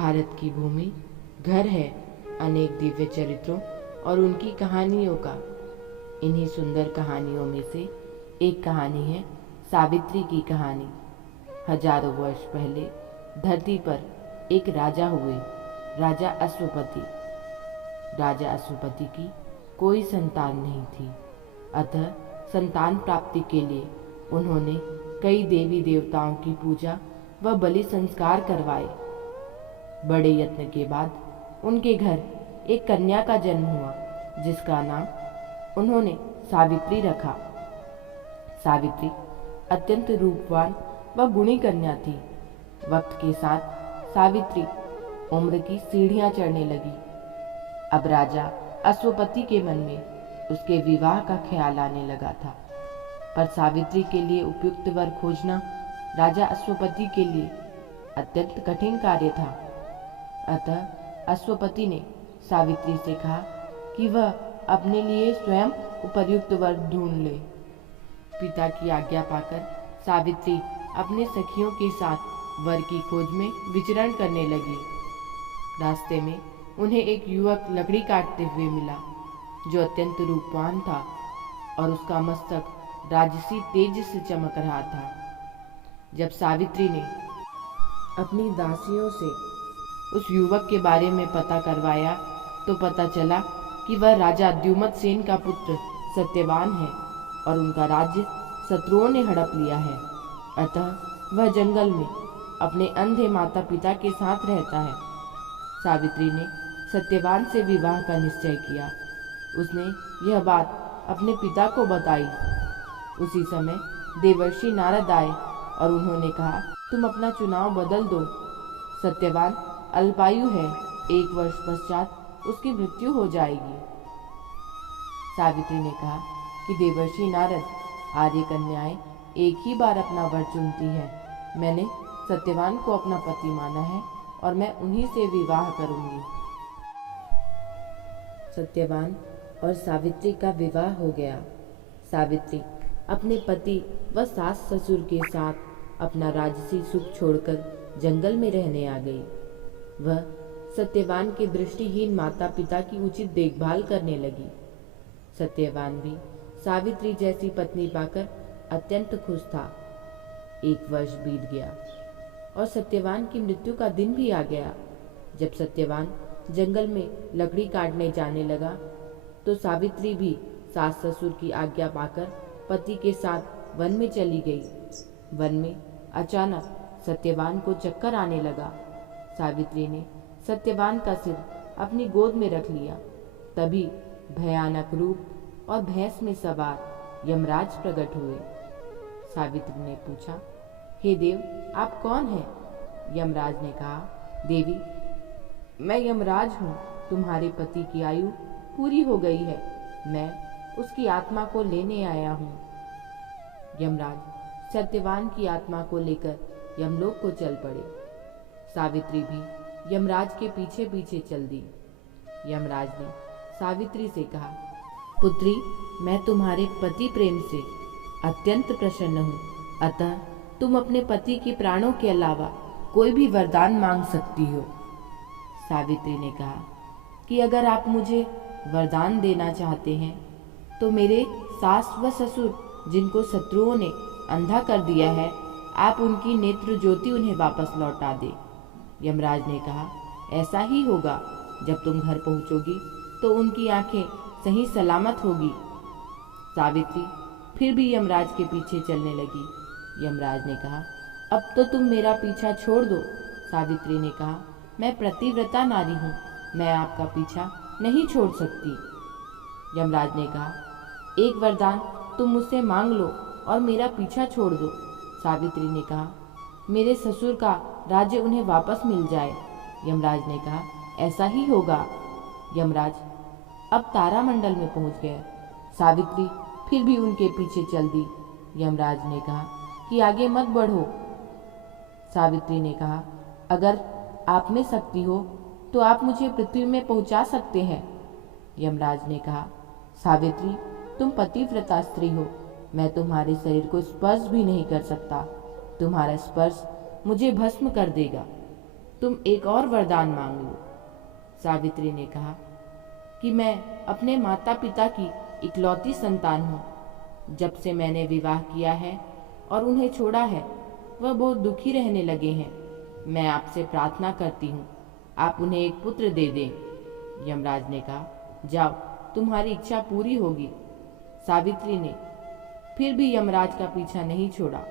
भारत की भूमि घर है अनेक दिव्य चरित्रों और उनकी कहानियों का। इन्हीं सुंदर कहानियों में से एक कहानी है सावित्री की कहानी। हजारों वर्ष पहले धरती पर एक राजा हुए, राजा अश्वपति। राजा अश्वपति की कोई संतान नहीं थी, अतः संतान प्राप्ति के लिए उन्होंने कई देवी देवताओं की पूजा व बलि संस्कार करवाए। बड़े यत्न के बाद उनके घर एक कन्या का जन्म हुआ, जिसका नाम उन्होंने सावित्री रखा। सावित्री अत्यंत रूपवान व गुणी कन्या थी। वक्त के साथ सावित्री उम्र की सीढ़ियां चढ़ने लगी। अब राजा अश्वपति के मन में उसके विवाह का ख्याल आने लगा था, पर सावित्री के लिए उपयुक्त वर खोजना राजा अश्वपति के लिए अत्यंत कठिन कार्य था। अतः अश्वपति ने सावित्री से कहा कि वह अपने लिए स्वयं उपयुक्त वर ढूंढ ले। पिता की आज्ञा पाकर सावित्री अपने सखियों के साथ वर की खोज में विचरण करने लगी। रास्ते में उन्हें एक युवक लकड़ी काटते हुए मिला, जो अत्यंत रूपवान था और उसका मस्तक राजसी तेज से चमक रहा था। जब सावित्री ने अपनी दासियों से उस युवक के बारे में पता करवाया तो पता चला कि वह राजा द्युमत सेन का पुत्र सत्यवान है और उनका राज्य शत्रुओं ने हड़प लिया है। अतः वह जंगल में अपने अंधे माता पिता के साथ रहता है। सावित्री ने सत्यवान से विवाह का निश्चय किया। उसने यह बात अपने पिता को बताई। उसी समय देवर्षि नारद आए और उन्होंने कहा, तुम अपना चुनाव बदल दो। सत्यवान अल्पायु है, 1 वर्ष पश्चात उसकी मृत्यु हो जाएगी। सावित्री ने कहा कि देवर्षि नारद, आर्य कन्याएं एक ही बार अपना वर चुनती है। मैंने सत्यवान को अपना पति माना है और मैं उन्हीं से विवाह करूंगी। सत्यवान और सावित्री का विवाह हो गया। सावित्री अपने पति व सास ससुर के साथ अपना राजसी सुख छोड़कर जंगल में रहने आ गई। वह सत्यवान के दृष्टिहीन माता पिता की उचित देखभाल करने लगी। सत्यवान भी सावित्री जैसी पत्नी पाकर अत्यंत खुश था। 1 वर्ष बीत गया और सत्यवान की मृत्यु का दिन भी आ गया। जब सत्यवान जंगल में लकड़ी काटने जाने लगा तो सावित्री भी सास ससुर की आज्ञा पाकर पति के साथ वन में चली गई। वन में अचानक सत्यवान को चक्कर आने लगा। सावित्री ने सत्यवान का सिर अपनी गोद में रख लिया। तभी भयानक रूप और भैंस में सवार यमराज प्रकट हुए। सावित्री ने पूछा, हे देव, आप कौन हैं? यमराज ने कहा, देवी, मैं यमराज हूँ। तुम्हारे पति की आयु पूरी हो गई है। मैं उसकी आत्मा को लेने आया हूँ। यमराज सत्यवान की आत्मा को लेकर यमलोक को चल पड़े। सावित्री भी यमराज के पीछे पीछे चल दी। यमराज ने सावित्री से कहा, पुत्री, मैं तुम्हारे पति प्रेम से अत्यंत प्रसन्न हूँ, अतः तुम अपने पति के प्राणों के अलावा कोई भी वरदान मांग सकती हो। सावित्री ने कहा कि अगर आप मुझे वरदान देना चाहते हैं तो मेरे सास व ससुर, जिनको शत्रुओं ने अंधा कर दिया है, आप उनकी नेत्र ज्योति उन्हें वापस लौटा दे। यमराज ने कहा, ऐसा ही होगा। जब तुम घर पहुंचोगी तो उनकी आंखें सही सलामत होगी। सावित्री फिर भी यमराज के पीछे चलने लगी। यमराज ने कहा, अब तो तुम मेरा पीछा छोड़ दो। सावित्री ने कहा, मैं पतिव्रता नारी हूँ, मैं आपका पीछा नहीं छोड़ सकती। यमराज ने कहा, एक वरदान तुम मुझसे मांग लो और मेरा पीछा छोड़ दो। सावित्री ने कहा, मेरे ससुर का राज्य उन्हें वापस मिल जाए। यमराज ने कहा, ऐसा ही होगा। यमराज अब तारामंडल में पहुंच गए। सावित्री फिर भी उनके पीछे चल दी। यमराज ने कहा कि आगे मत बढ़ो। सावित्री ने कहा, अगर आप में शक्ति हो तो आप मुझे पृथ्वी में पहुंचा सकते हैं। यमराज ने कहा, सावित्री, तुम पतिव्रता स्त्री हो, मैं तुम्हारे शरीर को स्पर्श भी नहीं कर सकता। तुम्हारा स्पर्श मुझे भस्म कर देगा। तुम एक और वरदान मांग लो। सावित्री ने कहा कि मैं अपने माता पिता की इकलौती संतान हूँ। जब से मैंने विवाह किया है और उन्हें छोड़ा है, वह बहुत दुखी रहने लगे हैं। मैं आपसे प्रार्थना करती हूँ, आप उन्हें एक पुत्र दे दें। यमराज ने कहा, जाओ, तुम्हारी इच्छा पूरी होगी। सावित्री ने फिर भी यमराज का पीछा नहीं छोड़ा।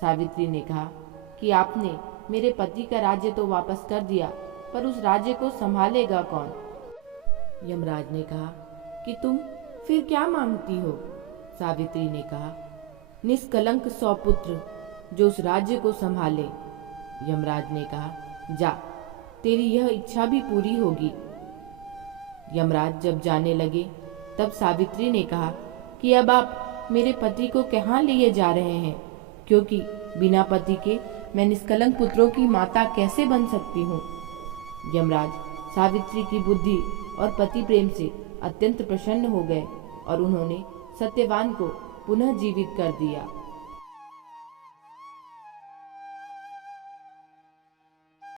सावित्री ने कहा कि आपने मेरे पति का राज्य तो वापस कर दिया, पर उस राज्य को संभालेगा कौन? यमराज ने कहा कि तुम फिर क्या मांगती हो? सावित्री ने कहा, निष्कलंक 100 पुत्र जो उस राज्य को संभाले। यमराज ने कहा, जा, तेरी यह इच्छा भी पूरी होगी। यमराज जब जाने लगे तब सावित्री ने कहा कि अब आप मेरे पति को कहाँ लिए जा रहे हैं, क्योंकि बिना पति के मैं निष्कलंक पुत्रों की माता कैसे बन सकती हूँ। यमराज सावित्री की बुद्धि और पति प्रेम से अत्यंत प्रसन्न हो गए और उन्होंने सत्यवान को पुनः जीवित कर दिया।